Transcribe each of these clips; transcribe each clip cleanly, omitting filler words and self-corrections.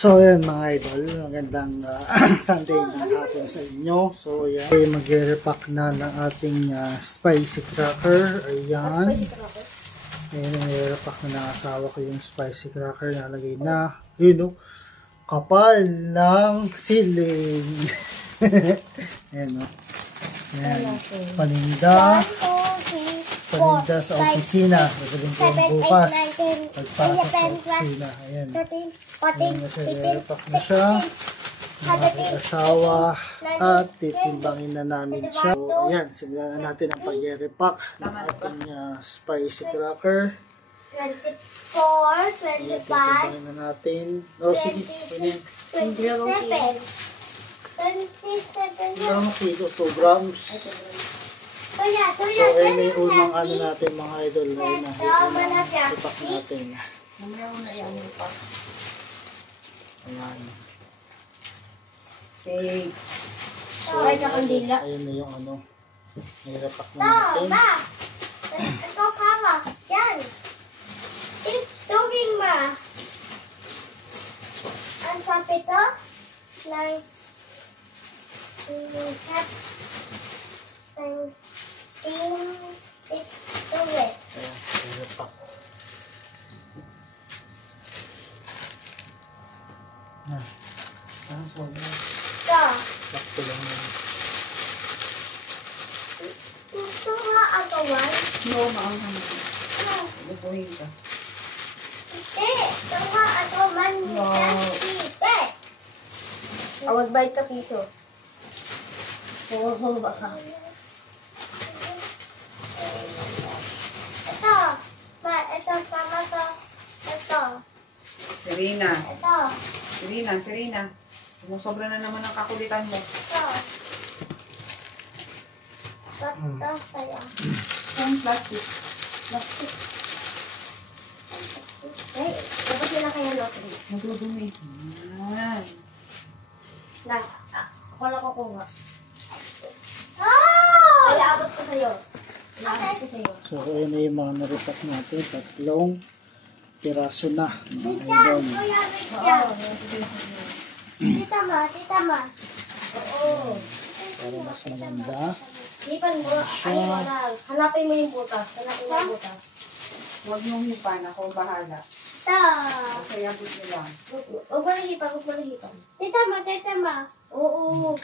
So ayan mga idol, magandang Sunday ng hapon sa inyo. So ayan, magre-repack na ng ating spicy cracker. Ayan. Ayan, nire-repack na ng asawa ko yung spicy cracker. Nalagay na, yun o, kapal ng siling. Ayan o. Ayan, paninda. Paninda sa opisina. Gagawin ko yung bukas. Pagpasok sa opisina. Ayan. Ayan na siya. Nire-repack na siya. Mga asawa. At titimbangin na namin siya. So, ayan. Simulan na natin ang pag-repack ng ating spicy cracker. 24, 25, Titimbangin na natin. No, sige. 26, 27. 27 Ilang kilo? 2 grams. So, ayan na yung unang ano natin mga idol. Ayan na. Yung repack natin. Ayan. Okay. So, Ay, kakandila. ayun na yung ano. Nirepack na natin. Ito hawak. Yan. Tubig ma. Ang sabi to? Like, to it. Ayan, nirepack. Ah, so, Ito. sakto lang yun. Gusto nga agawan? No, maanghang ito. Lupuhin ka. Hindi. Ito nga agawan. No. Sipit. Magbayad ka piso. Oo, baka. Ito. Ito sama to. Ito. Serena. Ito. Serena. Sumusobra na naman ang kakulitan mo. Ito. Ito sa'yo. Yung plastic. Plastic. Eh, dapat nila kaya lottery. Nagdudumi. Yan. Ako lang kukuha. Oh! Kaya abot ko sa'yo. Abot ko sa'yo. So, ayan na yung mga narepack natin. Tatlong piraso na. Mga Bigyan! idol. Kuya, bigyan! Oo. Tita ma. Oo. Para mas maganda. Lipan mo. Ay, wala. Hanapin mo yung butas. Huwag mong hipan. Ako bahala. Ito. Kasi abot nyo lang. Huwag mo nahipan. Tita ma. Oo.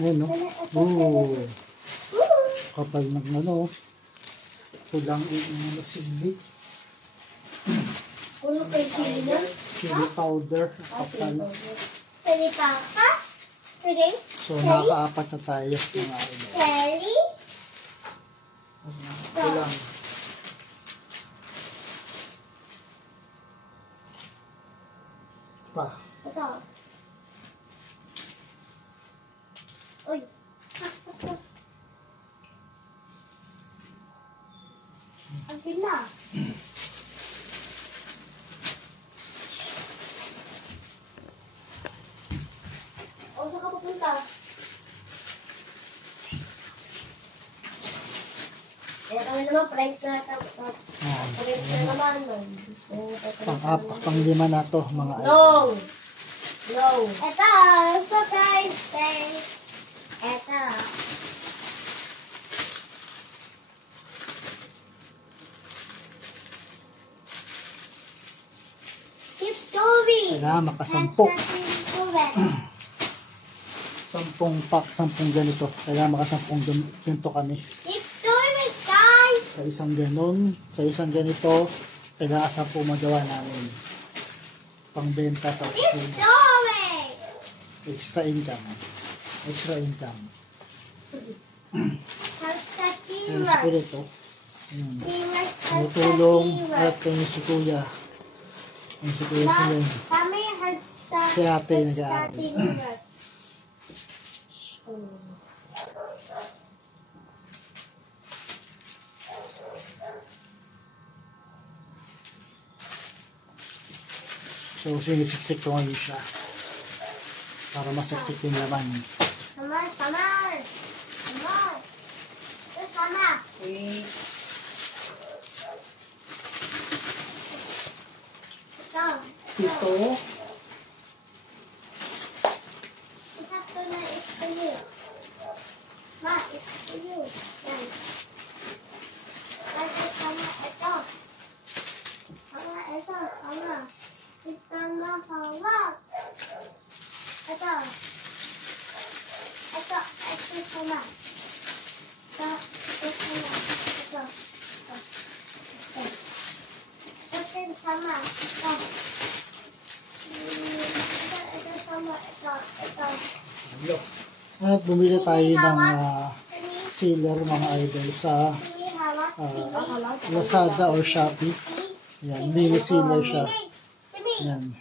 Ayan, no? Oh, kapal ng ano. Kulang yung sili. Ulo pa yung sili na. Chili powder. Kapal. Pwede pa ka? Pwede? So, nakaka-apat na tayo. Mga idol. Kelly? Kulang. Pa. Ito. Uy. Ang na. O, saan ka pupunta? Kaya kami naman, prank na naman. Pang-lima na to, mga idol. No! Ito! Surprise day! Ito. Keep doing! Kailangan makasampu. Keep 10 pack, 10 ganito. Kailangan makasampung ganito kami. doing, guys! Sa isang ganon, sa isang ganito, kailangan 10 magawa namin. Pangbenta sa Keep opisina. doing! Extra income. Extra income. How's the Ayan si teamwork? Kulit, oh. Ayan. Teamwork, how's the Tumutulong teamwork? at kayo si Kuya. Yung si Kuya sila. Kami hard sa Si ate sa nag-aaral. teamwork. So, sinisiksik ko ngayon siya. Para masiksik yung laman. Samar! Wait. Ito. Ito. Ito na is for you. Ma, it's for you. Yan. Ito, sama. Ito. Sama, ito. Sama. Ito na, hawak. Ito. Ito. Ito, sama. Ito. Ito, sama. Ito. Ito. Ito. Ito, sama. Ito. Ito, sama. Ito. Ito. At bumili tayo ng sealer mga idol sa Sini, hawak. Sini. Lazada or Shopee. Yan, mini sealer siya. Sini. Yan.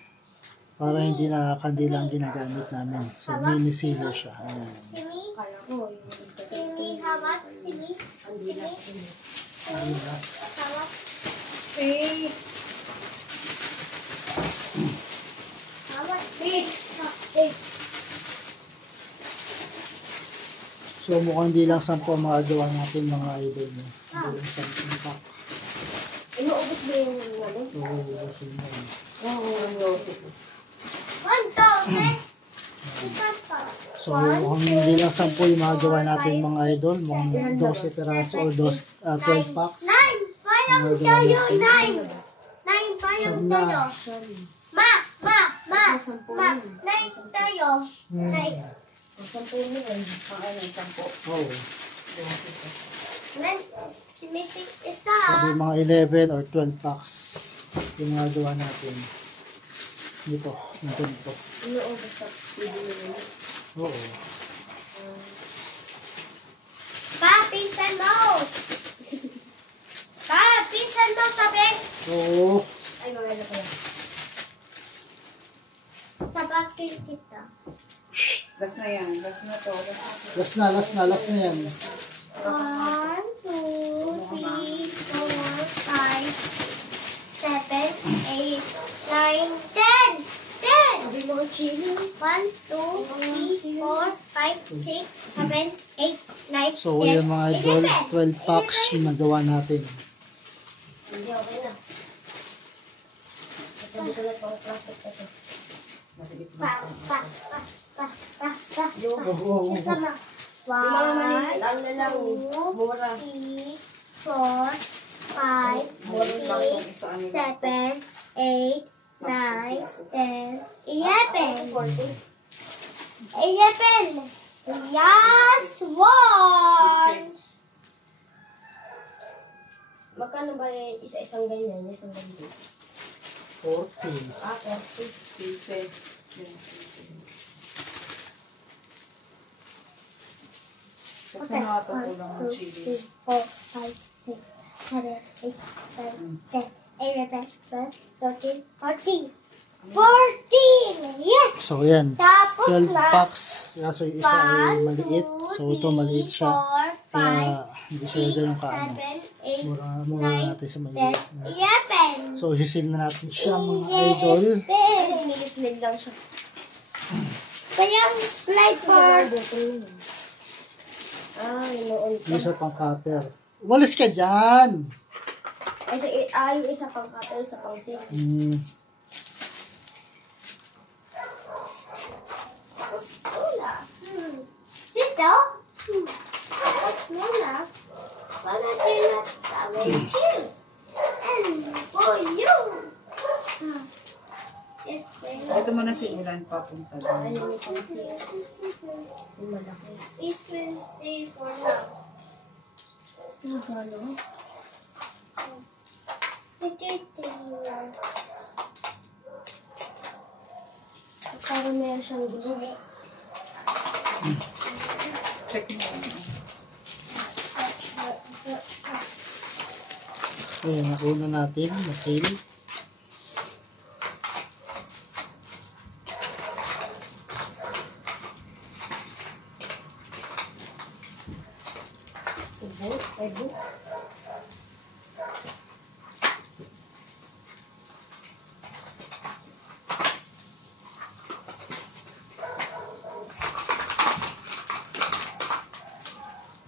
Para hindi na kandila ang ginagamit namin. So, mini sealer siya. Ayan. Sini. Sini, hawak. Sini. Sini. Hawak. Wait. Hawak. Wait. Wait. So, mukhang hindi lang 10 ang magagawa natin mga idol. No? Hindi lang 10 pack. Inuubos ba yung ano? So, ubusin mo. Oo. 1,000. So, mukhang hindi lang 10 yung magagawa natin mga idol. Mukhang 12 peraso or 12 packs. 9. Payong tayo. 9. 9 payong tayo. Ma. 9 tayo. 9. Sampu mo rin. Ang ano, sampu. Oh. Then, simitic isa. Sabi mga 11 or 12 packs yung magagawa natin. Dito, ng ganito. Inuubos sa video nila. Oo. Pa, pisan mo! Pa, pisan mo sabi! So, Ay, wala na pala. Sa bakit kita. Last na yan. Last na to. last na yan. 1, 2, 3, 4, 5, 7, 8, 9, 10! 10! Sabi mo, chili. 1, 2, 3, 4, 5, 6, 7, 8, 9, 10, So, yun mga idol, 12 packs yung nagawa natin. Hindi, okay na. Sabi ko na pang plastic ito. Pa. Oo. Sama. 1, 2, 3, 4, 5, 6, 7, 8, 9, 10, 11. 11. Yes! 1! Magkano ba isa-isang ganyan? Isang ganyan? 40. 40. Pieces. Kasi nga ito kulang ng chili. 4, 5, 6, 7, 8, 9, 10, 11, 12, 13, 14! Yes! So, yan. Tapos 12 na. packs. Kaso yung isa ay maliit. So, ito maliit siya. 4, 5, Kaya, hindi siya 6, ganun kaano. 7, 8, Mura natin sa maliit. 10, 11. So, hisil na natin siya mga idol. Nilislid lang siya. Kaya ang sniper. Inuun Yung isa pang cutter. Umalis ka dyan! Ito, yung isa pang cutter, isa pang sink. Muna. Dito? Tapos muna. Para tinatawag cheers. And for you. Yes, Ito mo na si Ulan papunta doon. ayun ito si yung malaki. This will stay for now. Ano? Parang meron siyang gulo. Check mo. Ayan, nauna natin. Nasil. Ebo.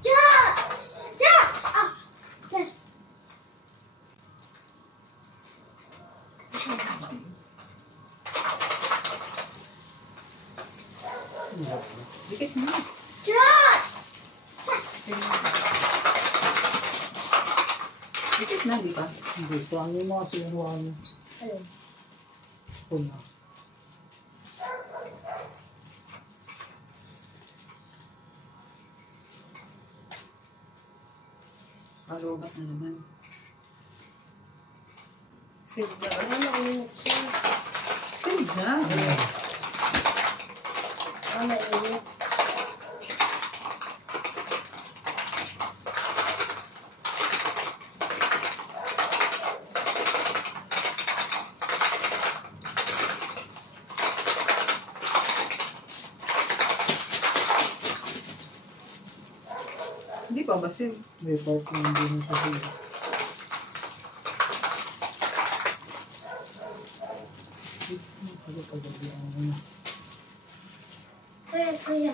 Josh! Josh! Dikit mo. Josh! Dikit na, di ba? Hindi, paano yung mga sinuhan Ayun. ko na. Kalubat na naman. Save na. Ano mainit siya? Save na. Mainit. Hindi pa ba save? May part na hindi mo siya sila. Kuya.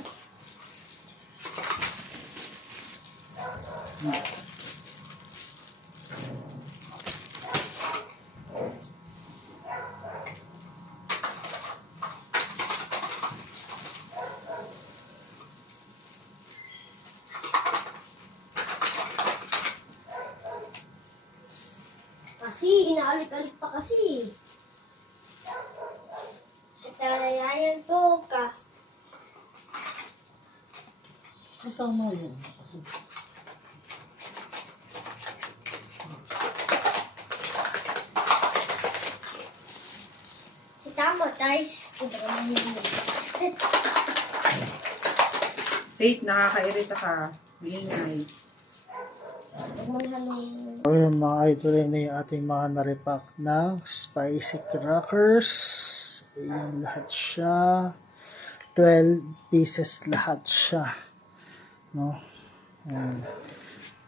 Kasi, inaalit-alit pa kasi. Talayan bukas. Ang tama yun. Tama, guys. Wait, nakakairita ka. Ingay. So yan mga idol, yun na yung ating mga narepack ng spicy crackers. Ayan lahat siya. 12 pieces lahat siya. No? Ayan.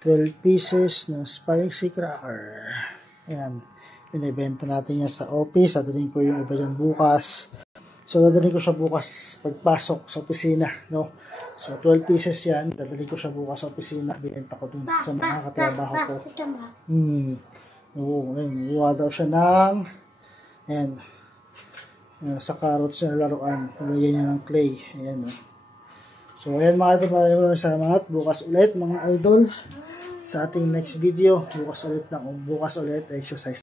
12 pieces ng spicy cracker. Ayan. Binibenta natin yan sa office. Dadalhin ko yung iba dyan bukas. So, dadalhin ko siya bukas pagpasok sa opisina. No? So, 12 pieces yan. Dadalhin ko siya bukas sa opisina. Binenta ko dun sa mga katrabaho ko. Oo, ayun. Iwa daw siya ng ayan. Sa carrots na laruan. Nalagyan niya ng clay. Ayan. So, ayan mga idol. Maraming salamat. Bukas ulit mga idol. Sa ating next video. Bukas ulit exercise.